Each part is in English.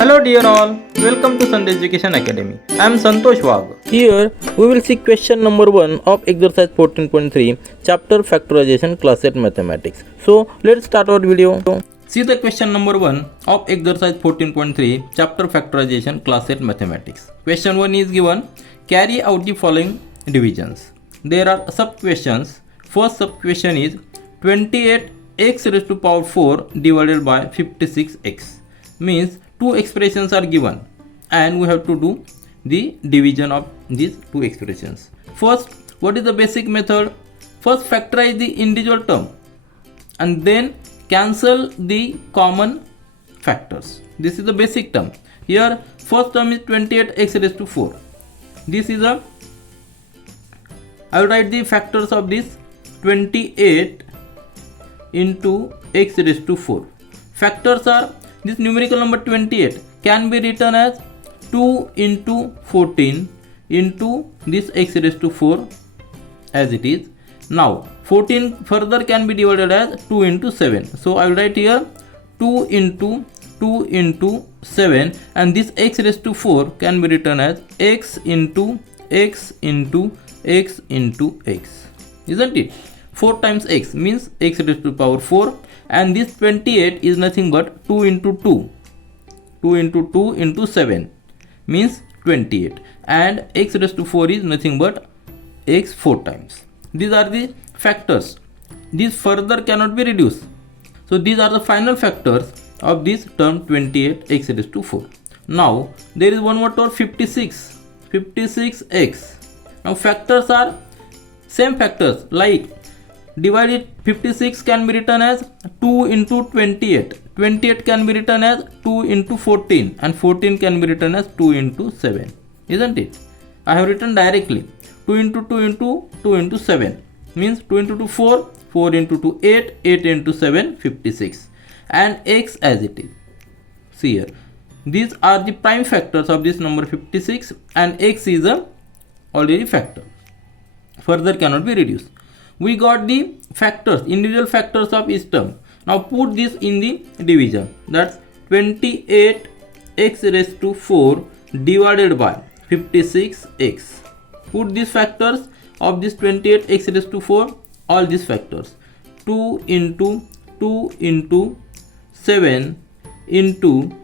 Hello dear all, welcome to Sandhya Education Academy. I am Santosh Wag. Here we will see question number 1 of exercise 14.3 chapter Factorization class 8 mathematics. So let's start our video. See the question number 1 of exercise 14.3 chapter Factorization class 8 mathematics. Question 1 is given, carry out the following divisions. There are sub questions. First sub question is 28x raised to power 4 divided by 56x. Means two expressions are given and we have to do the division of these two expressions. First, what is the basic method? First factorize the individual term and then cancel the common factors. This is the basic term. Here first term is 28x raised to 4. This is a, I will write the factors of this 28 into x raised to 4. Factors are, this numerical number 28 can be written as 2 into 14 into this x raised to 4 as it is. Now 14 further can be divided as 2 into 7. So I will write here 2 into 7 and this x raised to 4 can be written as x into x into x into x. Isn't it? 4 times x means x raised to power 4. And this 28 is nothing but 2 into 2. 2 into 2 into 7 means 28. And x raised to 4 is nothing but x 4 times. These are the factors. These further cannot be reduced. So these are the final factors of this term 28 x raised to 4. Now there is one more term 56. 56x. Now factors are same factors like divided 56 can be written as 2 into 28. 28 can be written as 2 into 14 and 14 can be written as 2 into 7. Isn't it? I have written directly 2 into 2 into 2 into 7 means 2 into 2 4, 4 into 2 8, 8 into 7 56 and x as it is. See here. These are the prime factors of this number 56 and x is a already factor. Further cannot be reduced. We got the factors, individual factors of each term. Now put this in the division. That's 28x raised to 4 divided by 56x. Put these factors of this 28x raised to 4, all these factors. 2 into 7 into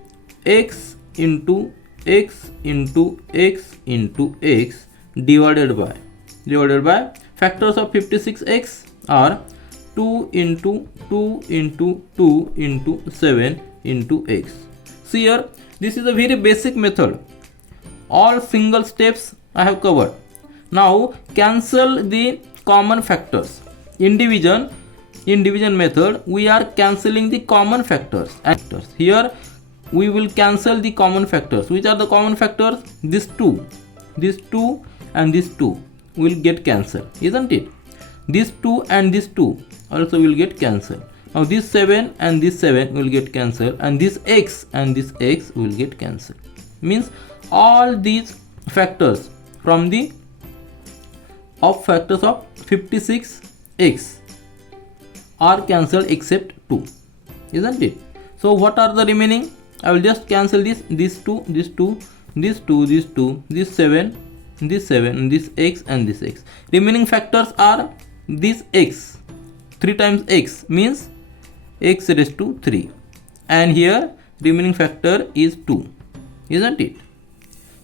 x into x into x into x divided by factors of 56x are 2 into 2 into 2 into 7 into x. See here, this is a very basic method. All single steps I have covered. Now cancel the common factors. In division method, we are cancelling the common factors. Here we will cancel the common factors. Which are the common factors? This 2 and this 2 will get cancelled, isn't it? This 2 and this 2 also will get cancelled. Now this 7 and this 7 will get cancelled and this x and this x will get cancelled. Means all these factors from the factors of 56x are cancelled except 2, isn't it? So what are the remaining? I will just cancel this 2, this 2, this 2, this 2, this 7, this 7, this x and this x. Remaining factors are this x. 3 times x means x raised to 3. And here remaining factor is 2. Isn't it?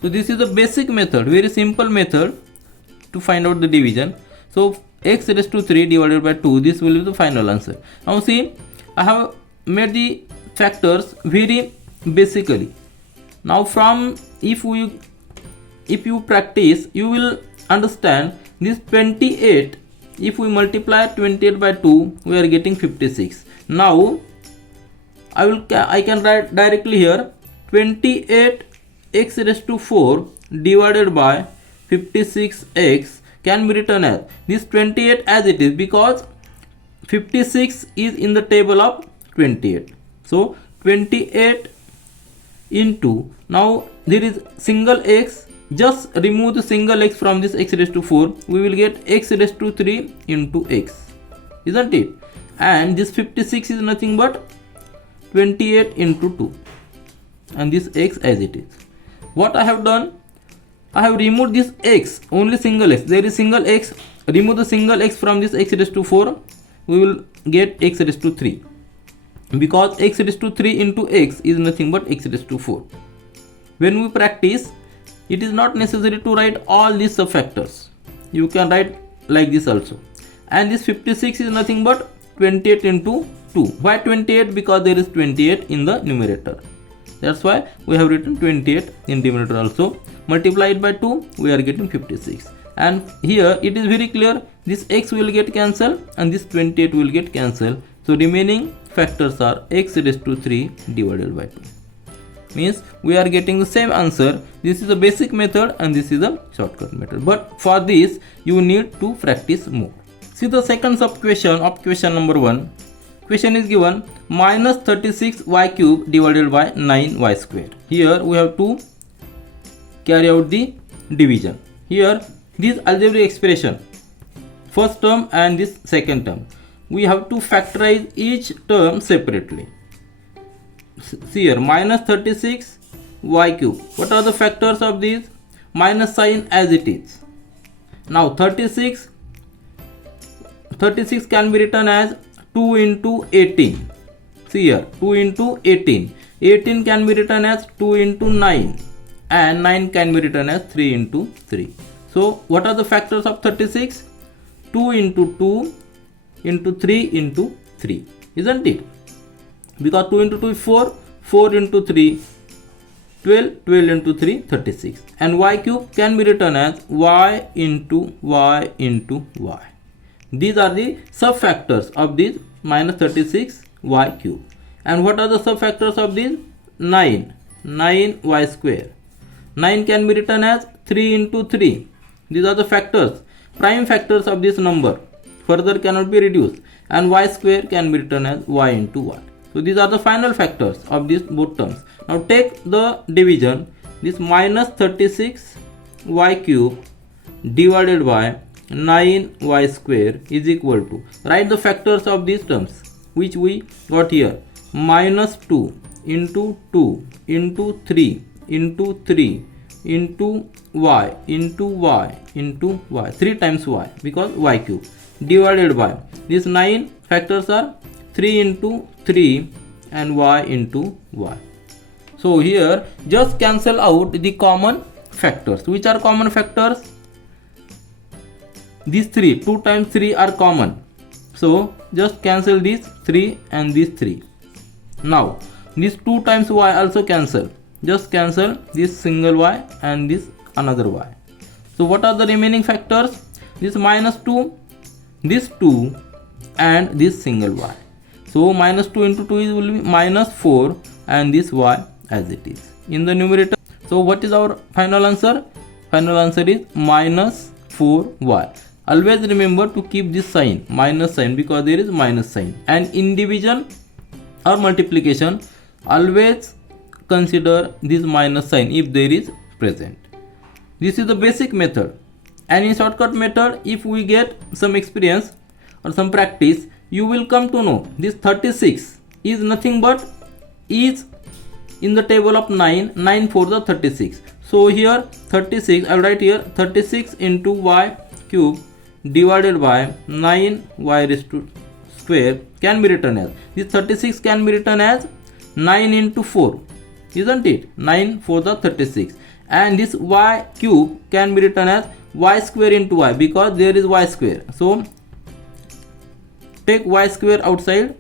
So this is the basic method, very simple method to find out the division. So x raised to 3 divided by 2, this will be the final answer. Now see, I have made the factors very basically. Now from if you practice, you will understand this 28. If we multiply 28 by 2, we are getting 56. Now I can write directly here 28x raised to 4 divided by 56x can be written as this 28 as it is because 56 is in the table of 28. So 28 into, now there is single x, just remove the single x from this x raised to 4, we will get x raised to 3 into x, isn't it? And this 56 is nothing but 28 into 2. and this x as it is. What I have done, I have removed this x, only single x. There is single x. Remove the single x from this x raised to 4. We will get x raised to 3. Because x raised to 3 into x is nothing but x raised to 4. When we practice, it is not necessary to write all these subfactors. You can write like this also. And this 56 is nothing but 28 into 2. Why 28? Because there is 28 in the numerator. That's why we have written 28 in denominator also. Multiplied by 2, we are getting 56. And here it is very clear, this x will get cancelled and this 28 will get cancelled. So remaining factors are x raised to 3 divided by 2. Means we are getting the same answer. This is the basic method and this is the shortcut method. But for this, you need to practice more. See the second sub question of question number 1. Question is given minus 36y cube divided by 9y square. Here we have to carry out the division. Here this algebraic expression, first term and this second term, we have to factorize each term separately. See here, minus 36y cube. What are the factors of these? Minus sign as it is. Now 36 can be written as 2 into 18. See here, 2 into 18. 18 can be written as 2 into 9. And 9 can be written as 3 into 3. So what are the factors of 36? 2 into 2 into 3 into 3. Isn't it? Because 2 into 2 is 4. 4 into 3, 12. 12 into 3, 36. And y cube can be written as y into y into y. These are the subfactors of this minus 36y cube. And what are the subfactors of this? 9y square. 9 can be written as 3 into 3. These are the factors, prime factors of this number. Further cannot be reduced. And y square can be written as y into y. So these are the final factors of these both terms. Now take the division. This minus 36y cube divided by 9y square is equal to, write the factors of these terms which we got here. Minus 2 into 2 into 3 into 3 into y into y into y, 3 times y because y cube, divided by these 9 factors are 3 into 3 and y into y. So here just cancel out the common factors. Which are common factors? These 3, 2 times 3 are common. So just cancel these 3 and these 3. Now this 2 times y also cancel. Just cancel this single y and this another y. So what are the remaining factors? This minus 2, this 2 and this single y. So minus 2 into 2 will be minus 4 and this y as it is in the numerator. So what is our final answer? Final answer is minus 4y. Always remember to keep this sign, minus sign, because there is minus sign. And in division or multiplication, always consider this minus sign if there is present. This is the basic method. And in shortcut method, if we get some experience or some practice, you will come to know this 36 is nothing but is in the table of 9 for the 36. So here 36, I will write here 36 into y cube divided by 9y raised to square can be written as, this 36 can be written as 9 into 4, isn't it? 9 for the 36. And this y cube can be written as y square into y because there is y square. So take y square outside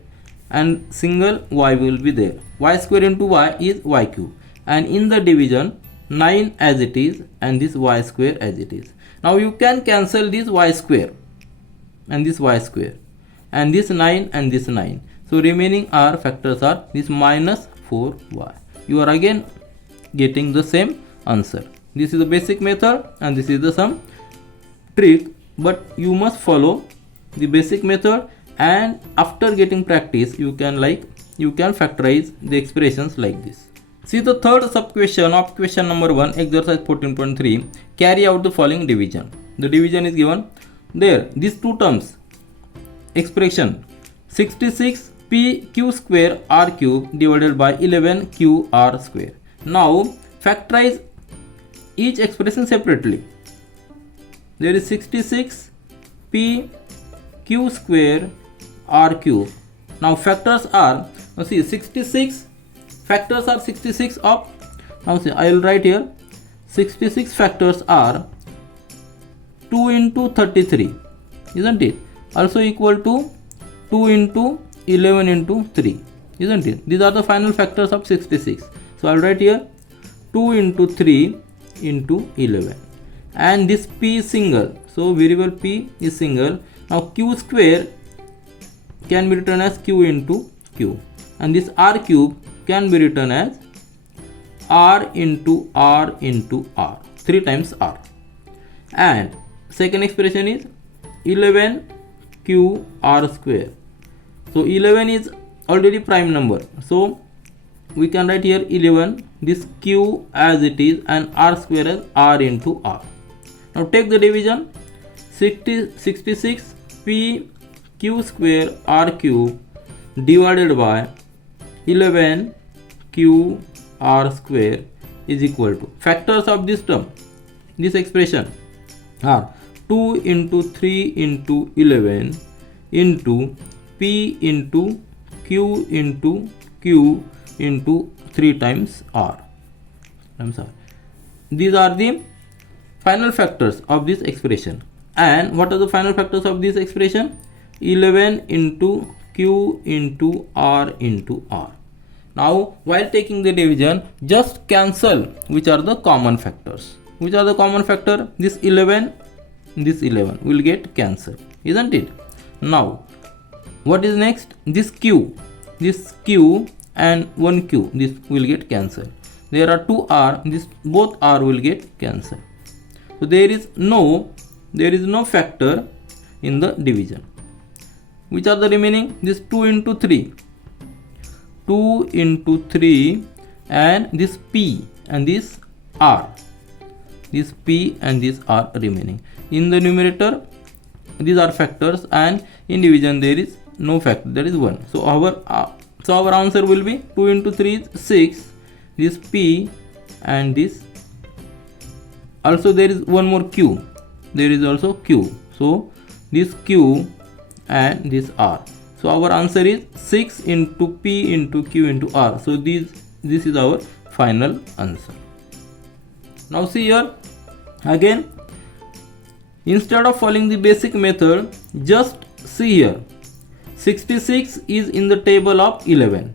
and single y will be there. Y square into y is y cube. And in the division 9 as it is and this y square as it is. Now you can cancel this y square and this y square and this 9 and this 9. So remaining are factors are this minus 4y. You are again getting the same answer. This is the basic method and this is the some trick, but you must follow the basic method, and after getting practice you can factorize the expressions like this. See the third sub question of question number 1, exercise 14.3. Carry out the following division. The division is given there. These two terms, expression 66 p q square r cube divided by 11 q r square. Now factorize each expression separately. There is 66 p q square r cube. Now factors are, now see 66, factors are 66 of, now see I will write here 66 factors are 2 into 33, isn't it? Also equal to 2 into 11 into 3, isn't it? These are the final factors of 66. So I will write here 2 into 3 into 11, and this p is single, so variable p is single. Now q square can be written as q into q, and this r cube can be written as r into r into r, 3 times r. And second expression is 11 q r square. So 11 is already prime number, so we can write here 11, this q as it is, and r square as r into r. Now take the division. 66 p q square r cube divided by 11 q r square is equal to, factors of this term, this expression are 2 into 3 into 11 into p into q into q into 3 times r. I'm sorry. These are the final factors of this expression. And what are the final factors of this expression? 11 into q into r into r. Now while taking the division, just cancel which are the common factors. Which are the common factor? This 11 will get cancelled, isn't it? Now what is next? This q and 1q, this will get cancelled. There are 2 r, this both r will get cancelled. So there is no factor in the division. Which are the remaining? This 2 into 3 and this p and this r. This p and this r remaining. In the numerator these are factors, and in division there is no factor, that is 1. So our answer will be 2 into 3 is 6, this p and this, also there is one more q, there is also q, so this q and this r. So our answer is 6 into p into q into r. So this is our final answer. Now see here again, instead of following the basic method, just see here 66 is in the table of 11,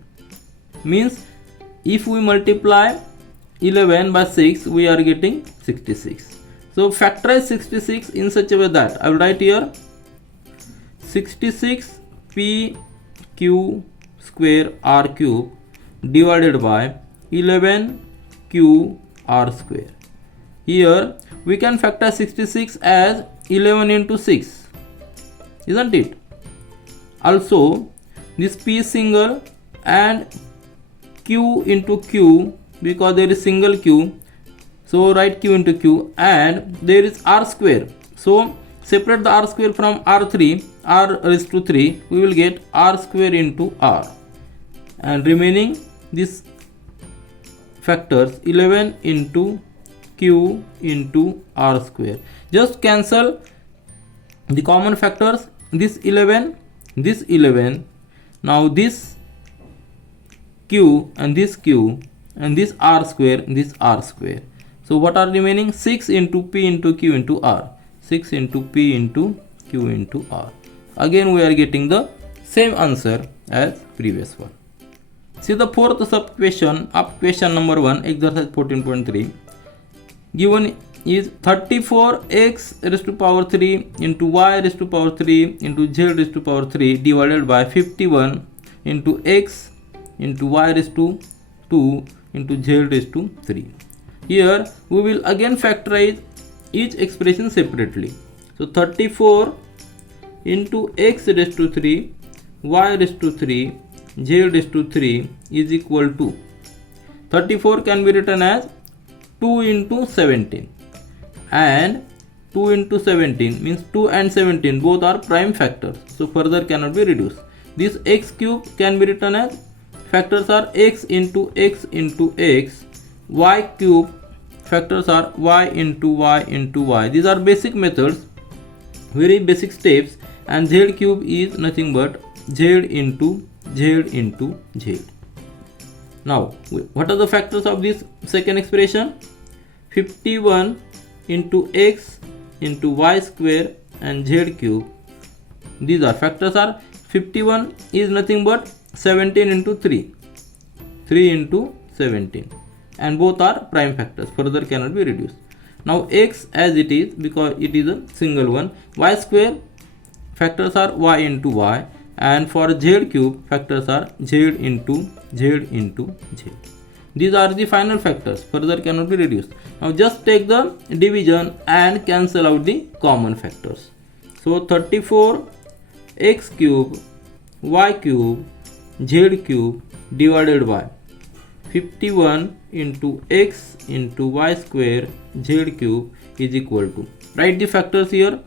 means if we multiply 11 by 6 we are getting 66. So factorize 66 in such a way that I will write here 66 p q square r cube divided by 11 q r square. Here we can factor 66 as 11 into 6, isn't it? Also this p is single and q into q, because there is single q, so write q into q, and there is r square, so separate the r square from r3, r raised to 3, we will get r square into r, and remaining this factors 11 into q into r square. Just cancel the common factors, this 11, now this q and this r square, this r square. So what are remaining? 6 into p into q into r, 6 into p into q into r. Again we are getting the same answer as previous one. See the fourth sub question of question number 1, exercise 14.3. Given is 34x raised to power 3 into y raised to power 3 into z raised to power 3 divided by 51 into x into y raised to 2 into z raised to 3. Here we will again factorize each expression separately. So 34 into x raised to 3, y raised to 3, z raised to 3 is equal to, 34 can be written as 2 into 17, and 2 into 17 means 2 and 17 both are prime factors, so further cannot be reduced. This x cube can be written as, factors are x into x into x y cube factors are y into y into y. These are basic methods, very basic steps, and z cube is nothing but z into z. Now what are the factors of this second expression? 51 into x into y square and z cube. These are factors are 51 is nothing but 17 into 3 into 17, and both are prime factors, further cannot be reduced. Now x as it is because it is a single one. Y square factors are y into y, and for z cube factors are z into z. These are the final factors, further cannot be reduced. Now just take the division and cancel out the common factors. So 34 x cube y cube z cube divided by 51 into x into y square z cube is equal to, write the factors here,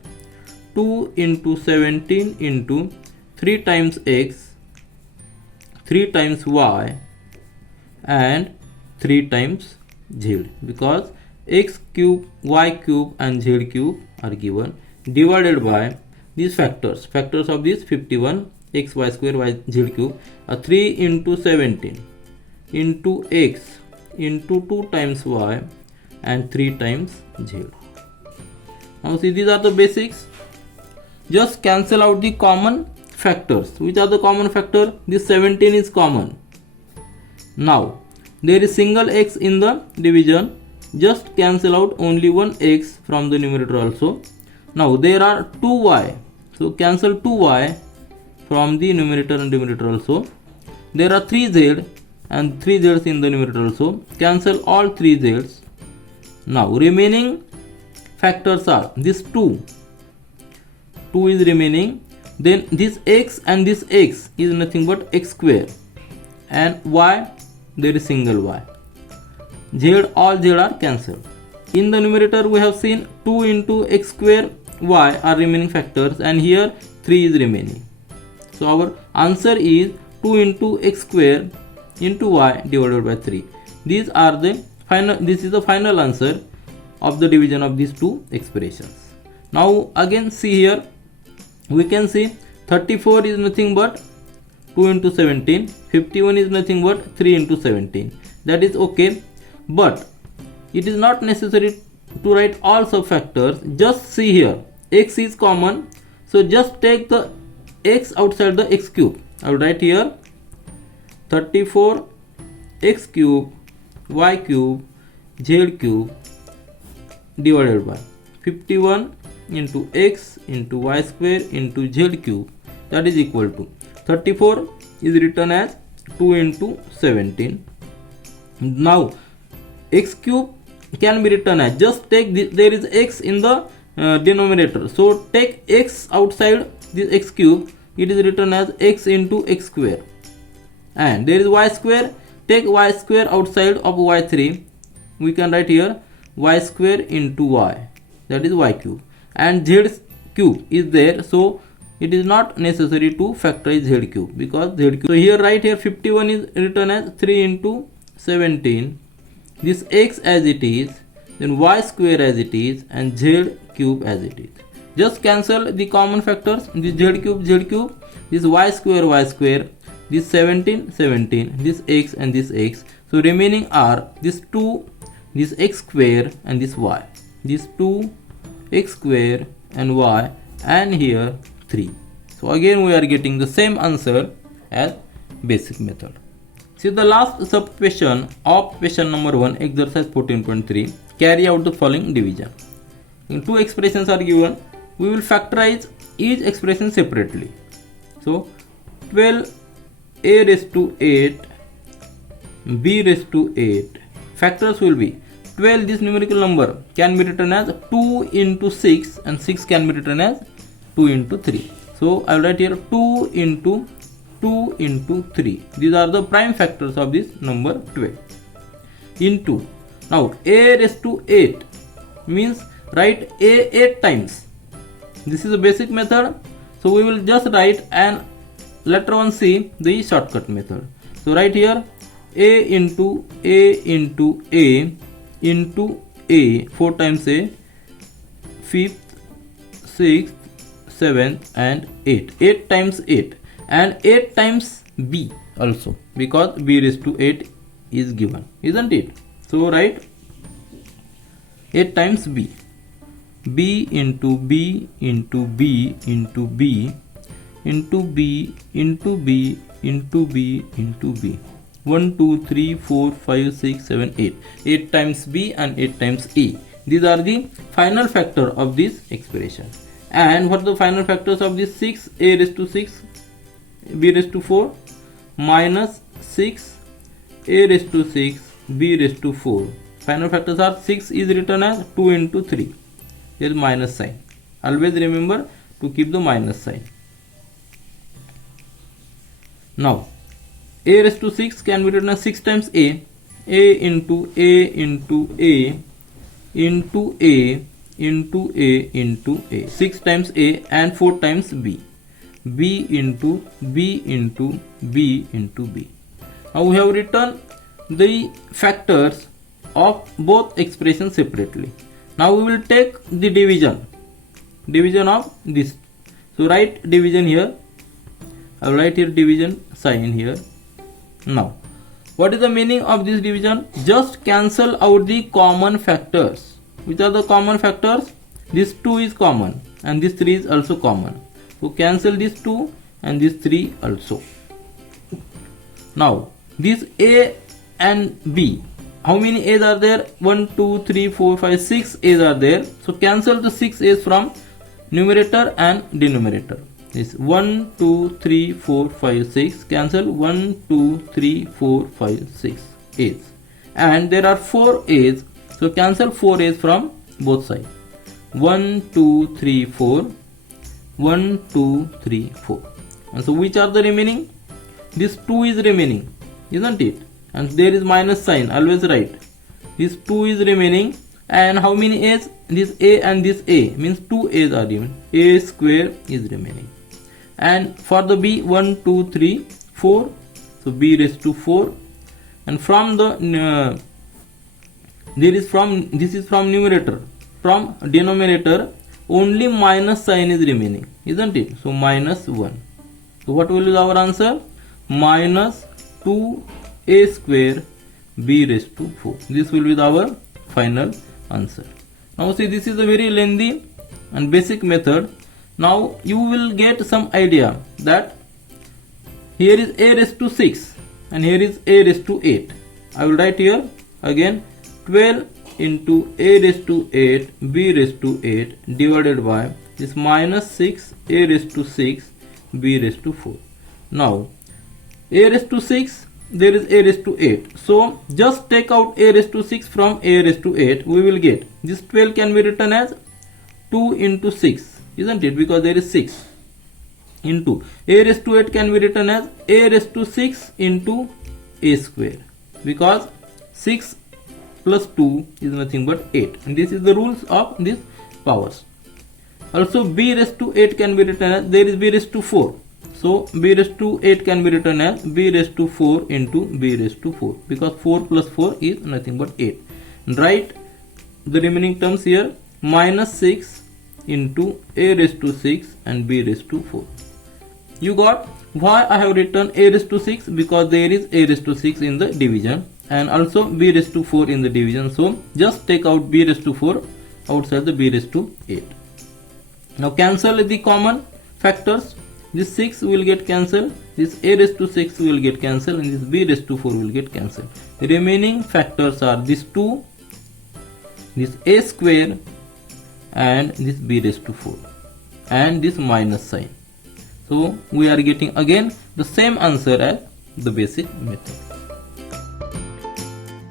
2 into 17 into 3 times x, 3 times y, and 3 times z, because x cube, y cube and z cube are given, divided by these factors of this 51 x y square y z cube are 3 into 17 into x into 2 times y and 3 times z. Now see, these are the basics. Just cancel out the common factors. Which are the common factor? This 17 is common. Now there is single x in the division, just cancel out only one x from the numerator also. Now there are 2y, so cancel 2y from the numerator and denominator also. There are 3z and 3z's in the numerator also, cancel all 3z's. Now remaining factors are this 2 is remaining, then this x and this x is nothing but x square, and y, there is single y. Z, all z are cancelled. In the numerator we have seen 2 into x square y are remaining factors, and here 3 is remaining. So our answer is 2 into x square into y divided by 3. These are the final, this is the final answer of the division of these two expressions. Now again see here, we can see 34 is nothing but 2 into 17, 51 is nothing but 3 into 17. That is okay, but it is not necessary to write all subfactors. Just see here, x is common, so just take the x outside the x cube. I will write here 34 x cube y cube z cube divided by 51 into x into y square into z cube, that is equal to 34 is written as 2 into 17. Now x cube can be written as, just take there is x in the denominator, so take x outside this x cube, it is written as x into x square, and there is y square, take y square outside of y3, we can write here y square into y, that is y cube, and z cube is there, so it is not necessary to factorize z cube because z cube. So here right here 51 is written as 3 into 17, this x as it is, then y square as it is, and z cube as it is. Just cancel the common factors, this z cube, this y square, this 17, this x and this x. So remaining are this 2, this x square and this y, this 2 x square and y, and here 3. So again we are getting the same answer as basic method. See the last sub question of question number 1, exercise 14.3. Carry out the following division. In two expressions are given, we will factorize each expression separately. So 12 a raised to 8 b raised to 8, factors will be 12, this numerical number can be written as 2 into 6, and 6 can be written as 2 into 3. So I will write here 2 into 3. These are the prime factors of this number 12. Into, now a raised to 8 means write a 8 times. This is a basic method, so we will just write, and later on see the shortcut method. So write here a into a into a into a, 4 times a, 5th, 6th, 7th and 8, 8 times 8, and 8 times b also, because b raised to 8 is given, isn't it? So write 8 times b, b into b into b into b into b into b into b into b. 1 2 3 4 5 6 7 8, 8 times b and 8 times a. These are the final factor of this expression. And what are the final factors of this? 6 a raised to 6 b raised to 4 minus 6 a raised to 6 b raised to 4. Final factors are 6 is written as 2 into 3. There is minus sign. Always remember to keep the minus sign. Now a raised to 6 can be written as 6 times a into a into a into a into a into a, 6 times a and 4 times b, b into b into b into b. Now we have written the factors of both expressions separately. Now we will take the division of this. So write division here. I will write here division sign here. Now what is the meaning of this division? Just cancel out the common factors. Which are the common factors? This 2 is common and this 3 is also common. So cancel this 2 and this 3 also. Now this a and b, how many a's are there? 1 2 3 4 5 6 a's are there. So cancel the 6 a's from numerator and denominator. This 1 2 3 4 5 6, cancel 1 2 3 4 5 6 a's, and there are 4 a's. So cancel 4 a's from both sides. 1 2 3 4, 1 2 3 4. And so which are the remaining? This 2 is remaining, isn't it? And there is minus sign, always write. This 2 is remaining, and how many a's? This a and this a, means 2 a's are given. A square is remaining. And for the b, 1 2 3 4, so b raised to 4. And from the this is from numerator. From denominator only minus sign is remaining, isn't it? So minus 1. So what will be our answer? Minus 2a square b raised to 4. This will be our final answer. Now see, this is a very lengthy and basic method. Now you will get some idea that here is a raised to 6 and here is a raised to 8. I will write here again 12 into a raised to 8 b raised to 8 divided by this minus 6 a raised to 6 b raised to 4. Now a raised to 6, there is a raised to 8. So just take out a raised to 6 from a raised to 8. We will get this 12 can be written as 2 into 6, isn't it? Because there is 6 into a raised to 8 can be written as a raised to 6 into a square, because 6 plus 2 is nothing but 8, and this is the rules of these powers. Also b raised to 8 can be written as, there is b raised to 4, so b raised to 8 can be written as b raised to 4 into b raised to 4, because 4 plus 4 is nothing but 8. Write the remaining terms here, minus 6 into a raised to 6 and b raised to 4. You got why I have written a raised to 6? Because there is a raised to 6 in the division and also b raised to 4 in the division. So just take out b raised to 4 outside the b raised to 8. Now cancel the common factors. This 6 will get cancelled, this a raised to 6 will get cancelled, and this b raised to 4 will get cancelled. The remaining factors are this 2, this a square, and this b raised to 4, and this minus sign. So we are getting again the same answer as the basic method.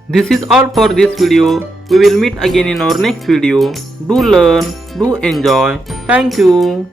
This is all for this video. We will meet again in our next video. Do learn, do enjoy. Thank you.